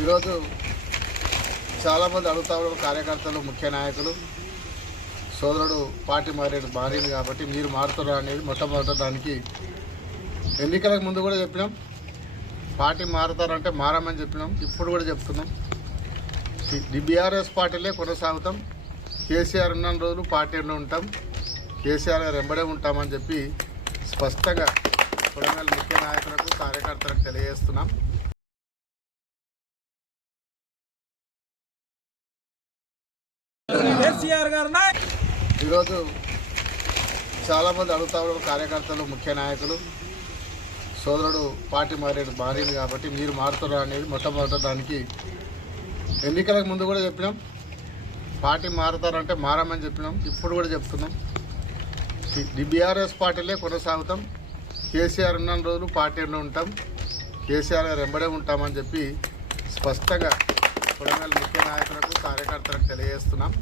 ఈరోజు చాలామంది అడుగుతా కార్యకర్తలు ముఖ్య నాయకులు. సోదరుడు పార్టీ మారేడు మారింది కాబట్టి మీరు మారుతారా అనేది మొట్టమొదట దానికి ఎన్నికలకు ముందు కూడా చెప్పినాం. పార్టీ మారుతారంటే మారమని చెప్పినాం. ఇప్పుడు కూడా చెప్తున్నాం. బీఆర్ఎస్ పార్టీలే కొనసాగుతాం. కేసీఆర్ ఉన్న రోజులు పార్టీలో ఉంటాం. కేసీఆర్ గారు వెంబడే ఉంటామని చెప్పి స్పష్టంగా కొడంగల్ ముఖ్య నాయకులకు కార్యకర్తలకు తెలియజేస్తున్నాం. ఈరోజు చాలామంది అడుగుతా ఉన్నారు కార్యకర్తలు ముఖ్య నాయకులు. సోదరుడు పార్టీ మారేడు మారింది కాబట్టి మీరు మారుతారా అనేది మొట్టమొదట దానికి ఎన్నికలకు ముందు కూడా చెప్పినాం. పార్టీ మారుతారంటే మారమని చెప్పినాం. ఇప్పుడు కూడా చెప్తున్నాం. బీఆర్ఎస్ పార్టీలే కొనసాగుతాం. కేసీఆర్ ఉన్న రోజులు పార్టీలో ఉంటాం. కేసీఆర్ గారు వెంబడే ఉంటామని చెప్పి స్పష్టంగా కొడంగల్ ముఖ్య నాయకులకు కార్యకర్తలకు తెలియజేస్తున్నాం.